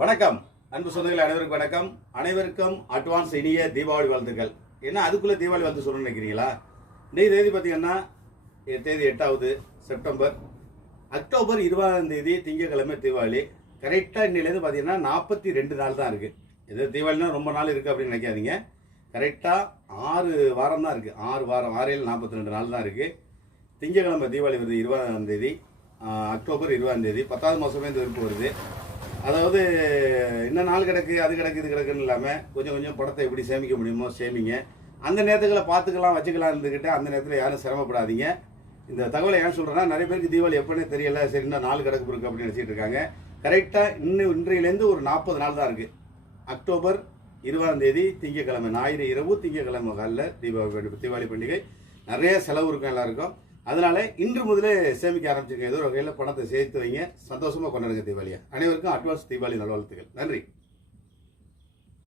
வணக்கம் அன்பு சொந்தங்கள் அனைவருக்கும் வணக்கம். அனைவருக்கும் அட்வான்ஸ் இனிய தீபாவளி வாழ்த்துக்கள். என்ன அதுக்குள்ளே தீபாவளி வாழ்த்து சொல்லணும்னு நினைக்கிறீங்களா? இன்றைய தேதி பார்த்தீங்கன்னா தேதி 8வது செப்டம்பர். அக்டோபர் 20ஆம் தேதி திங்கக்கிழமை தீபாவளி. கரெக்டாக இன்னிலேருந்து பார்த்தீங்கன்னா 42 நாள் தான் இருக்குது. எது தீபாவளினா ரொம்ப நாள் இருக்குது அப்படின்னு நினைக்காதீங்க. கரெக்டாக 6 வாரம் தான் இருக்குது. 6 வாரம் 6 42 நாள் தான் இருக்குது. திங்கக்கிழமை தீபாவளி வருது 20ஆம் தேதி. அக்டோபர் 20ஆம் தேதி 10வது மாதமே இந்த விருப்பம் வருது. அதாவது இன்னும் நாள் கிடக்கு, அது கிடக்கு, இது கிடக்குன்னு இல்லாமல் கொஞ்சம் கொஞ்சம் படத்தை எப்படி சேமிக்க முடியுமோ சேமிங்க. அந்த நேரத்துக்களை பார்த்துக்கலாம், வச்சுக்கலாம் இருந்துக்கிட்டு அந்த நேரத்தில் யாரும் சிரமப்படாதீங்க. இந்த தகவலை ஏன் சொல்கிறேன்னா, நிறைய பேருக்கு தீபாவளி எப்போனே தெரியல, சரி இன்னும் நாள் கிடக்கு இருக்கு அப்படின்னு நினச்சிட்டு இருக்காங்க. கரெக்டாக இன்றையிலேருந்து ஒரு 40 நாள் தான் இருக்குது. அக்டோபர் 20ஆம் தேதி திங்கக்கிழமை, ஞாயிறு இரவு திங்கக்கிழமை காலையில் தீபாவளி பண்டிகை. நிறைய செலவு இருக்கும் எல்லாருக்கும். அதனால இன்று முதலே சேமிக்க ஆரம்பிச்சிருக்கேன். ஏதோ ஒரு வகையில் பணத்தை சேர்த்து வைங்க, சந்தோஷமாக கொண்டாடுங்க தீபாவளியை. அனைவருக்கும் அட்வான்ஸ் தீபாவளி நல்வாழ்த்துக்கள். நன்றி.